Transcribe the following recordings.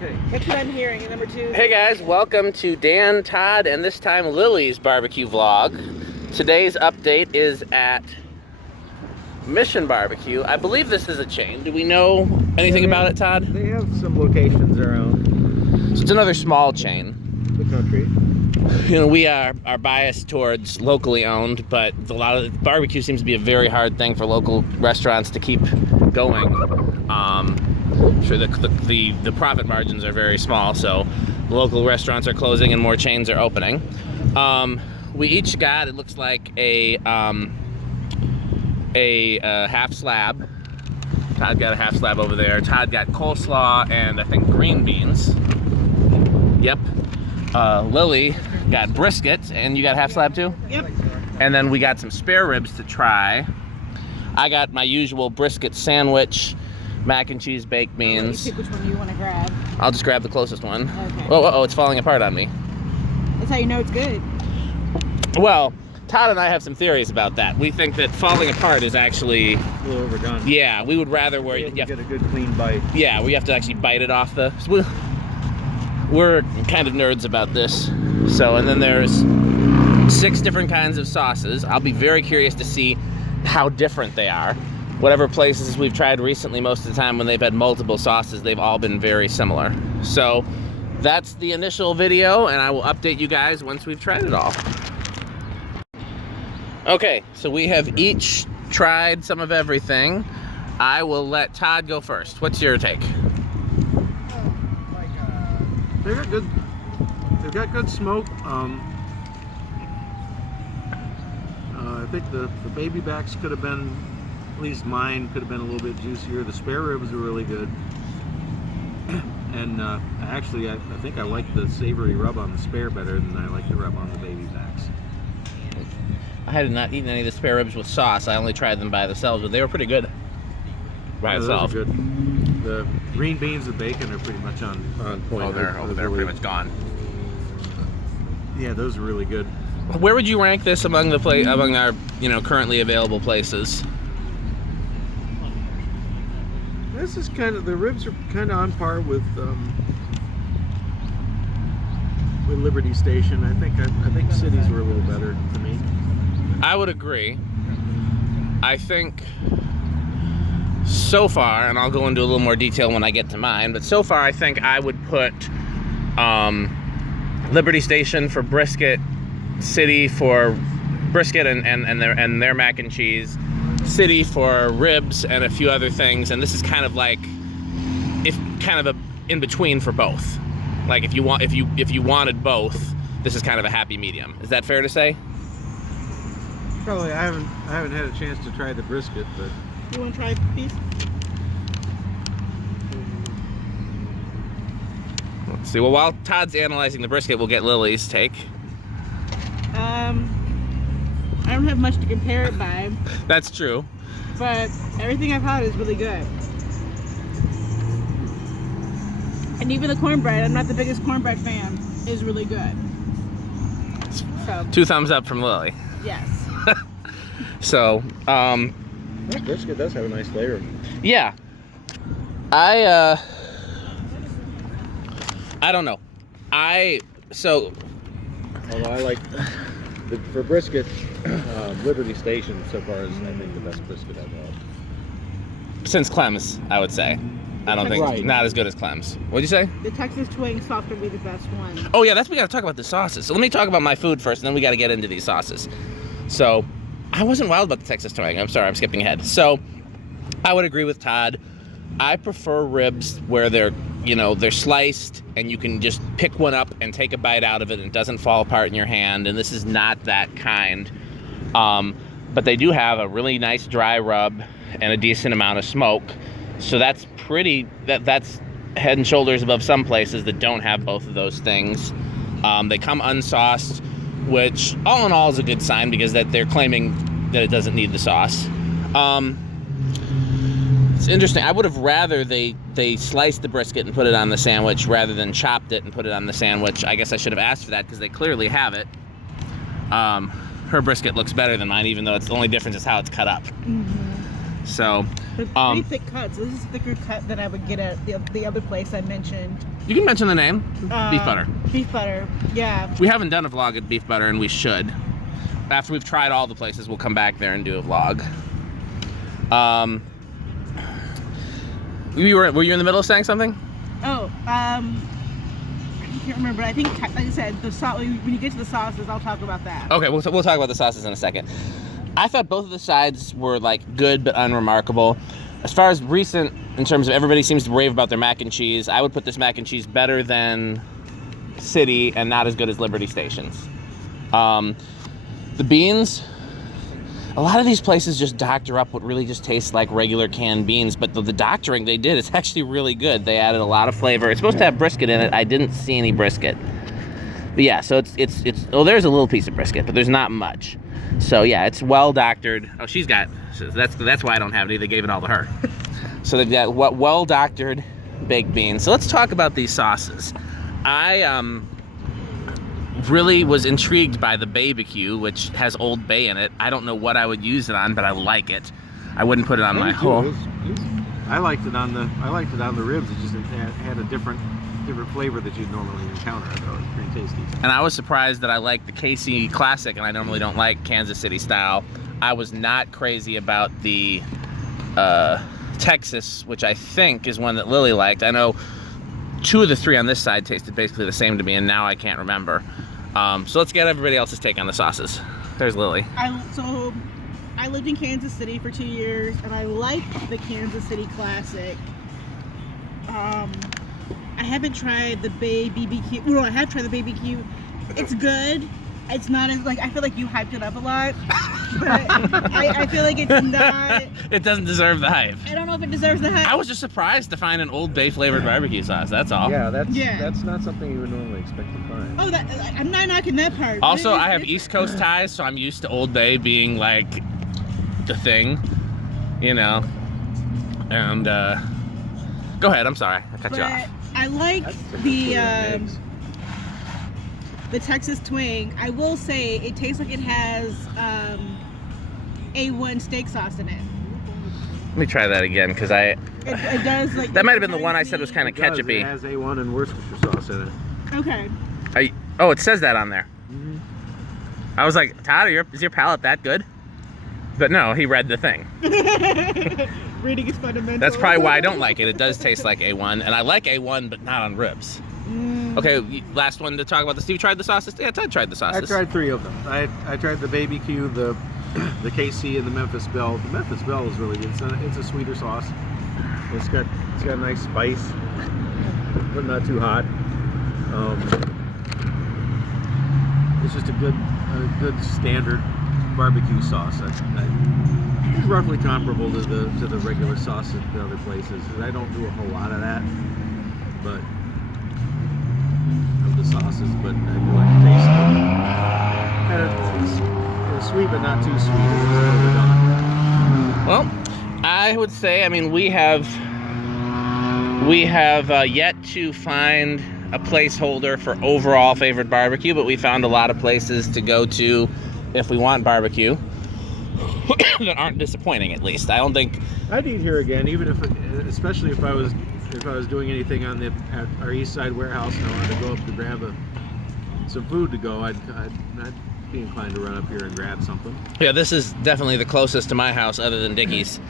Okay. That's what I'm hearing. And number two. Hey guys, welcome to Dan, Todd, and this time Lily's barbecue vlog. Today's update is at Mission Barbecue. I believe this is a chain. Do we know anything about it, Todd? They have some locations around So it's another small chain. the country. You know, we are biased towards locally owned, but a lot of barbecue seems to be a very hard thing for local restaurants to keep going. Sure, the profit margins are very small, so local restaurants are closing and more chains are opening. We each got, it looks like a half slab. Todd got a half slab over there. Todd got coleslaw and I think green beans. Yep. Lily got brisket, and you got half slab too? Yep. And then we got some spare ribs to try. I got my usual brisket sandwich, mac and cheese, baked beans. You pick which one you want to grab. I'll just grab the closest one. Okay. Oh, it's falling apart on me. That's how you know it's good. Well, Todd and I have some theories about that. We think that falling apart is actually, A little overdone. yeah, we would rather where You get a good clean bite. yeah, we have to actually bite it off the. So we're kind of nerds about this. So, and then there's 6 different kinds of sauces. I'll be very curious to see how different they are. Whatever places we've tried recently, most of the time when they've had multiple sauces, they've all been very similar. So that's the initial video, and I will update you guys once we've tried it all. Okay, so we have each tried some of everything. I will let Todd go first. What's your take? They've got good smoke. I think the baby backs could have been, at least mine, could have been a little bit juicier. The spare ribs were really good. And actually, I think I like the savory rub on the spare better than I like the rub on the baby backs. I had not eaten any of the spare ribs with sauce. I only tried them by themselves, but they were pretty good by Yeah, those itself. are good. The green beans and bacon are pretty much on point. Oh, they're over there, Really- pretty much gone. Yeah, those are really good. Where would you rank this among the among our currently available places? This is kind of, the ribs are kind of on par with Liberty Station. I think cities were a little better to me. I would agree. I think so far, and I'll go into a little more detail when I get to mine, but so far I think I would put Liberty Station for brisket, City for brisket and their mac and cheese, City for ribs and a few other things, and this is kind of like kind of a in between for both. Like if you wanted both, this is kind of a happy medium. Is that fair to say? Probably, I haven't had a chance to try the brisket, but You want to try a piece? Let's see. Well, while Todd's analyzing the brisket, we'll get Lily's take. I don't have much to compare it by, That's true. but everything I've had is really good. And even the cornbread, I'm not the biggest cornbread fan, is really good. So, 2 thumbs up from Lily. yes. So, that brisket does have a nice flavor. yeah. I don't know. Although I like for brisket, Liberty Station so far is, I think, the best brisket I've had. Since Clem's, I would say. I don't think Right. not as good as Clem's. What'd you say? The Texas twing sauce would be the best one. Oh yeah, we gotta talk about the sauces. So let me talk about my food first, and then we gotta get into these sauces. So, I wasn't wild about the Texas twang. I'm sorry, I'm skipping ahead. So, I would agree with Todd. I prefer ribs where they're sliced and you can just pick one up and take a bite out of it and it doesn't fall apart in your hand, and this is not that kind. But they do have a really nice dry rub and a decent amount of smoke. So that's that's head and shoulders above some places that don't have both of those things. They come unsauced, which all in all is a good sign because that they're claiming that it doesn't need the sauce. It's interesting. I would have rather they sliced the brisket and put it on the sandwich rather than chopped it and put it on the sandwich. I guess I should have asked for that because they clearly have it. Her brisket looks better than mine, even though it's the only difference is how it's cut up. Mm-hmm. So, But pretty thick cuts. This is a thicker cut than I would get at the other place I mentioned. you can mention the name. Beef butter. Beef butter, yeah. We haven't done a vlog at Beef Butter, and we should. After we've tried all the places, we'll come back there and do a vlog. Were you in the middle of saying something? Oh, I can't remember. I think, like I said, the sauce. When you get to the sauces, I'll talk about that. Okay, we'll talk about the sauces in a second. I thought both of the sides were like good but unremarkable. As far as recent, in terms of everybody seems to rave about their mac and cheese, I would put this mac and cheese better than City and not as good as Liberty Stations. The beans, a lot of these places just doctor up what really just tastes like regular canned beans, but the doctoring they did is actually really good. They added a lot of flavor. It's supposed to have brisket in it. I didn't see any brisket. But yeah, so it's oh, there's a little piece of brisket, but there's not much. So yeah, it's well doctored. Oh, she's got, that's why I don't have any. They gave it all to her. So they've got well doctored baked beans. So let's talk about these sauces. I really was intrigued by the BBQ, which has Old Bay in it. I don't know what I would use it on, but I like it. I wouldn't put it on my whole. I liked it on the ribs. It just had a different flavor that you'd normally encounter. I thought it was pretty tasty. And I was surprised that I liked the KC Classic, and I normally don't like Kansas City style. I was not crazy about the Texas, which I think is one that Lily liked. I know 2 of the 3 on this side tasted basically the same to me, and now I can't remember. So let's get everybody else's take on the sauces. There's Lily. So I lived in Kansas City for 2 years, and I liked the Kansas City Classic. I haven't tried the Bay BBQ. Well, I have tried the BBQ. It's good. It's not as, like, I feel like you hyped it up a lot, but I feel like it's not. It doesn't deserve the hype. I don't know if it deserves the hype. I was just surprised to find an Old Bay flavored barbecue sauce. That's all. Yeah, that's not something you would normally expect to find. Oh, I'm not knocking that part. Also, I have East Coast ties, so I'm used to Old Bay being like the thing, you know. And go ahead. I'm sorry, I cut you off. I like the Texas twang. I will say it tastes like it has A1 steak sauce in it. Let me try that again, because it does, like, that might have been the one I said was kind of ketchupy. It has A1 and Worcestershire sauce in it. Okay. Oh, it says that on there. Mm-hmm. I was like, Todd, is your palate that good? But no, he read the thing. Reading is fundamental. That's probably why I don't like it. It does taste like A1, and I like A1, but not on ribs. Okay, last one to talk about. Steve tried the sauces? Yeah, Todd tried the sauces. I tried 3 of them. I tried the BBQ, the KC, and the Memphis Belle. The Memphis Belle is really good. It's a sweeter sauce. It's got a nice spice, but not too hot. It's just a good standard barbecue sauce. It's roughly comparable to the regular sauce at the other places. I don't do a whole lot of that, but of the sauces. But I do like the taste. It's sweet, but not too sweet. It's overdone. Well, I would say, I mean, we have yet to find a placeholder for overall favorite barbecue, but we found a lot of places to go to if we want barbecue that aren't disappointing. At least I don't think I'd eat here again, even especially if I was doing anything at our East Side warehouse and I wanted to go up to grab some food to go. I'd be inclined to run up here and grab something. Yeah, this is definitely the closest to my house other than Dickie's.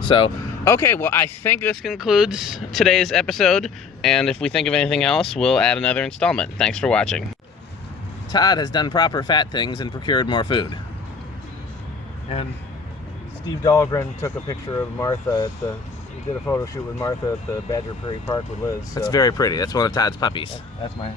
So, okay, well, I think this concludes today's episode, and if we think of anything else, we'll add another installment. Thanks for watching. Todd has done proper fat things and procured more food. And Steve Dahlgren took a picture of Martha he did a photo shoot with Martha at the Badger Prairie Park with Liz. So. That's very pretty. That's one of Todd's puppies. That's my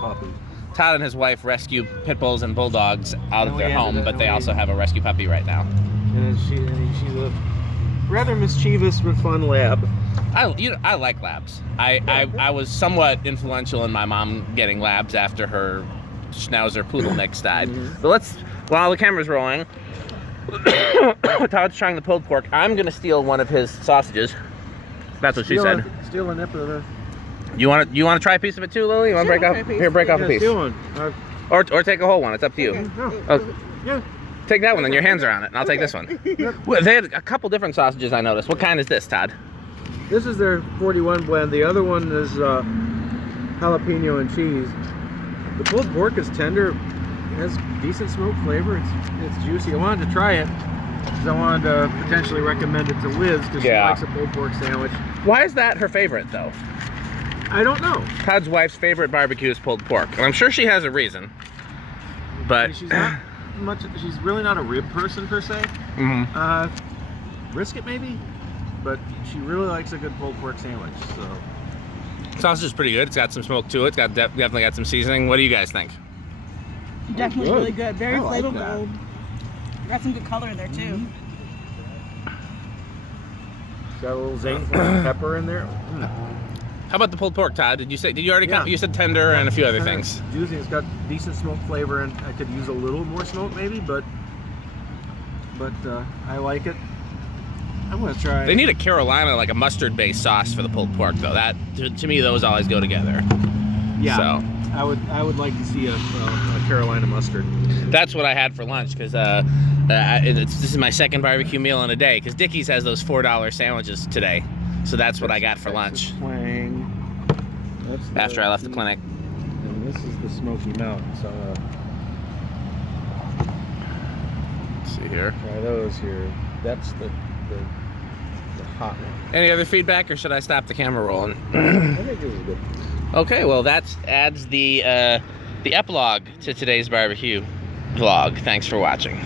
puppy. Todd and his wife rescue pit bulls and bulldogs out of their home, but they also have a rescue puppy right now. And she's a rather mischievous but fun lab. I like labs. I was somewhat influential in my mom getting labs after her Schnauzer poodle mix died. Mm-hmm. But while the camera's rolling, Todd's trying the pulled pork. I'm gonna steal one of his sausages. That's what she said. Steal a nip of the. You want to try a piece of it too, Lily? You want to break off? Here, break off a piece. Steal one. Or take a whole one. It's up to you. Okay. Oh. Yeah. Take that one, then your hands are on it, and I'll take this one. Well, they had a couple different sausages I noticed. What kind is this, Todd? This is their 41 blend. The other one is jalapeno and cheese. The pulled pork is tender. It has decent smoke flavor. It's juicy. I wanted to try it because I wanted to potentially recommend it to Liz because she likes a pulled pork sandwich. Why is that her favorite, though? I don't know. Todd's wife's favorite barbecue is pulled pork, and I'm sure she has a reason. But she's not much. She's really not a rib person per se. Brisket maybe, but she really likes a good pulled pork sandwich. So sausage is pretty good. It's got some smoke to it. It's got definitely got some seasoning. What do you guys think? Definitely really good. Very I like flavorful. Got some good color in there too. Got a little zing pepper in there. How about the pulled pork, Todd? Did you already count? You said tender and a few other things. Juicy. It's got decent smoke flavor, and I could use a little more smoke maybe, but I like it. I'm gonna try. They need a Carolina, like a mustard-based sauce for the pulled pork, though. That to me, those always go together. Yeah. So I would like to see a Carolina mustard. that's what I had for lunch because this is my second barbecue meal in a day. Because Dickie's has those $4 sandwiches today, so that's what I got for lunch. After I left the clinic. And this is the Smoky Mountain. So let's see here. try those here. That's the hot one. Any other feedback, or should I stop the camera rolling? I think this is good. Okay, well that adds the epilogue to today's barbecue vlog. Thanks for watching.